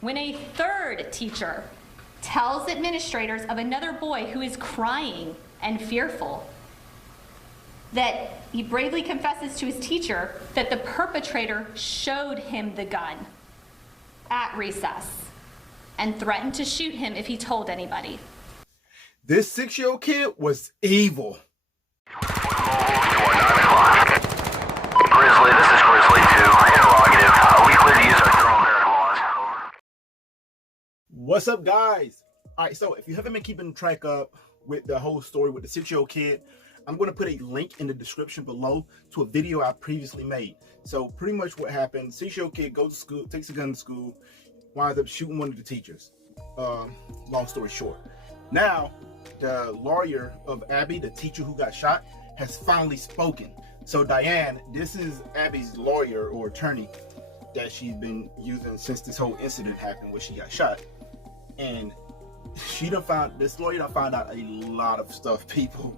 when a third teacher tells administrators of another boy who is crying and fearful that he bravely confesses to his teacher that the perpetrator showed him the gun at recess and threatened to shoot him if he told anybody. This 6-year-old kid was evil. Grizzly, this is Grizzly 2. Interrogative. We clear to use our thermal barrack laws. What's up, guys? All right, so if you haven't been keeping track up with the whole story with the 6-year-old kid, I'm going to put a link in the description below to a video I previously made. So pretty much what happened, 6-year-old kid goes to school, takes a gun to school, winds up shooting one of the teachers. Long story short. Now, the lawyer of Abby, the teacher who got shot, has finally spoken. So Diane, this is Abby's lawyer or attorney that she's been using since this whole incident happened where she got shot. And this lawyer done found out a lot of stuff, people.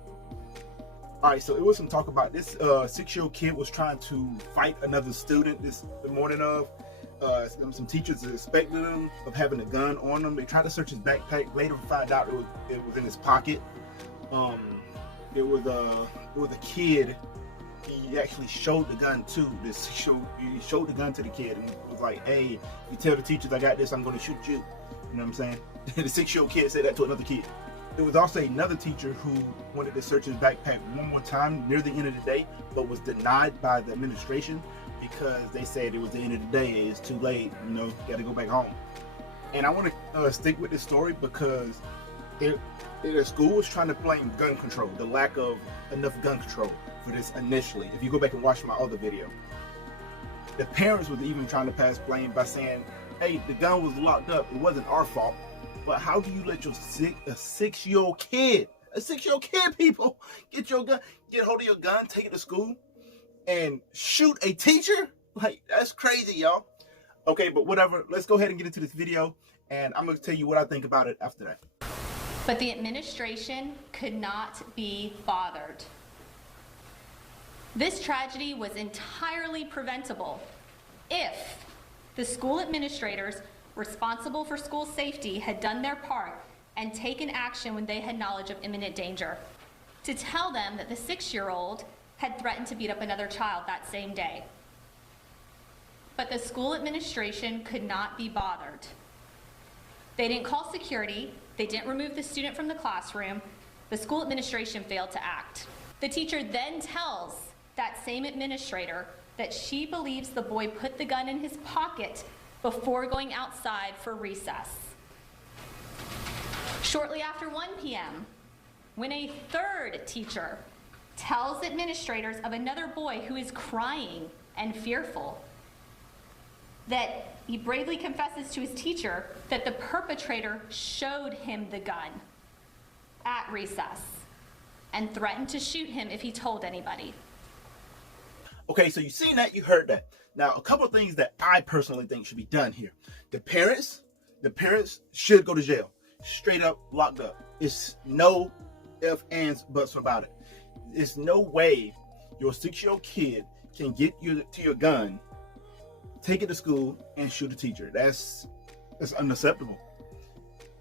All right, so it was some talk about this 6-year-old kid was trying to fight another student the morning of. Some teachers suspected him of having a gun on him. They tried to search his backpack. Later found out it was in his pocket. It was a kid. He actually showed the gun to this. He showed the gun to the kid and was like, "Hey, if you tell the teachers I got this, I'm going to shoot you." You know what I'm saying? The 6-year-old kid said that to another kid. There was also another teacher who wanted to search his backpack one more time near the end of the day, but was denied by the administration because they said it was the end of the day. It's too late. You know, got to go back home. And I want to stick with this story because the school was trying to blame gun control, the lack of enough gun control for this initially. If you go back and watch my other video, the parents was even trying to pass blame by saying, "Hey, the gun was locked up. It wasn't our fault." But how do you let a 6-year-old kid, people, get hold of your gun, take it to school, and shoot a teacher? Like, that's crazy, y'all. Okay, but whatever. Let's go ahead and get into this video, and I'm going to tell you what I think about it after that. But the administration could not be bothered. This tragedy was entirely preventable if the school administrators responsible for school safety had done their part and taken action when they had knowledge of imminent danger. To tell them that the 6-year-old had threatened to beat up another child that same day. But the school administration could not be bothered. They didn't call security, they didn't remove the student from the classroom, the school administration failed to act. The teacher then tells that same administrator that she believes the boy put the gun in his pocket before going outside for recess. Shortly after 1 p.m., when a third teacher tells administrators of another boy who is crying and fearful that he bravely confesses to his teacher that the perpetrator showed him the gun at recess and threatened to shoot him if he told anybody. Okay, so you've seen that, you heard that. Now, a couple of things that I personally think should be done here. The parents should go to jail. Straight up locked up. It's no ifs, ands, buts about it. There's no way your 6-year-old kid can get to your gun, take it to school, and shoot a teacher. That's unacceptable.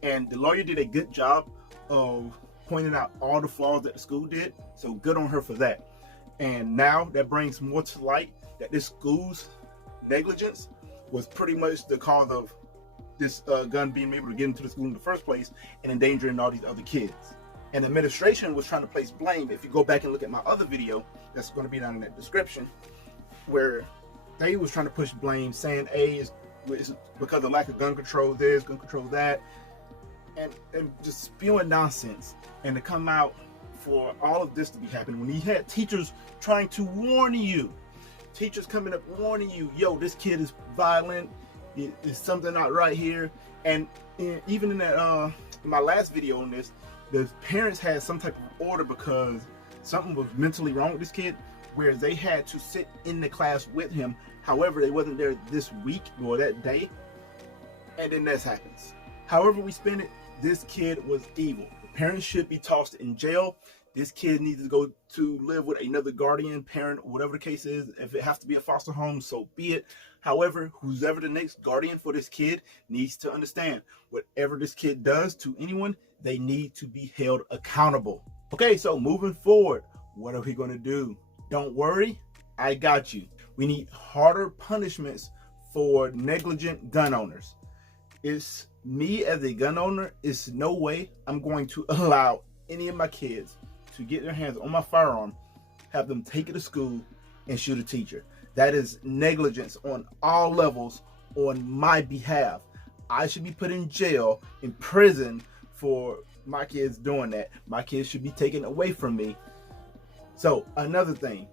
And the lawyer did a good job of pointing out all the flaws that the school did. So good on her for that. And now that brings more to light that this school's negligence was pretty much the cause of this gun being able to get into the school in the first place and endangering all these other kids. And the administration was trying to place blame. If you go back and look at my other video, that's going to be down in that description, where they was trying to push blame, saying, "Hey, it's because of lack of gun control this, gun control that," and just spewing nonsense. And to come out for all of this to be happening when you had teachers trying to warn you, teachers coming up warning you, "Yo, this kid is violent, there's something not right here." And even in that my last video on this, the parents had some type of order because something was mentally wrong with this kid, where they had to sit in the class with him. However, they wasn't there this week or that day, and then this happens. However we spin it, this kid was evil. Parents should be tossed in jail. This kid needs to go to live with another guardian, parent, whatever the case is. If it has to be a foster home, so be it. However, whoever the next guardian for this kid needs to understand, whatever this kid does to anyone, they need to be held accountable. Okay, so moving forward, what are we going to do? Don't worry, I got you. We need harder punishments for negligent gun owners. It's me as a gun owner, it's no way I'm going to allow any of my kids to get their hands on my firearm, have them take it to school and shoot a teacher. That is negligence on all levels on my behalf. I should be put in jail, in prison for my kids doing that. My kids should be taken away from me. So another thing,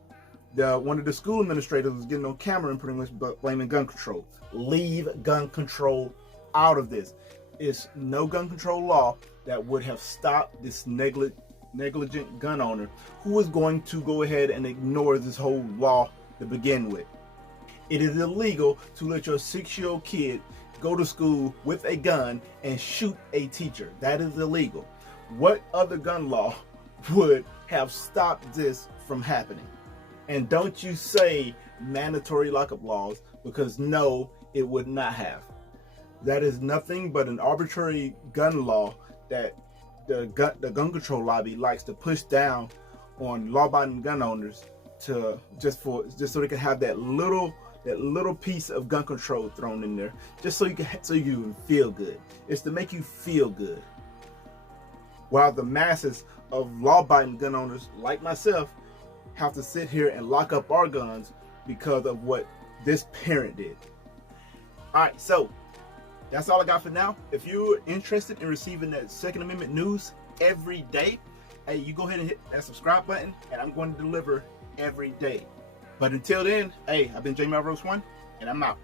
one of the school administrators was getting on camera and pretty much blaming gun control. Leave gun control out of this. It's no gun control law that would have stopped this negligent gun owner who was going to go ahead and ignore this whole law to begin with. It is illegal to let your 6-year-old kid go to school with a gun and shoot a teacher. That is illegal. What other gun law would have stopped this from happening? And don't you say mandatory lockup laws, because no, it would not have. That is nothing but an arbitrary gun law that the gun control lobby likes to push down on law-abiding gun owners to just so they can have that little piece of gun control thrown in there, just so you can feel good. It's to make you feel good. While the masses of law-abiding gun owners like myself have to sit here and lock up our guns because of what this parent did. All right, so that's all I got for now. If you're interested in receiving that Second Amendment news every day, hey, you go ahead and hit that subscribe button, and I'm going to deliver every day. But until then, hey, I've been J Melrose 1, and I'm out.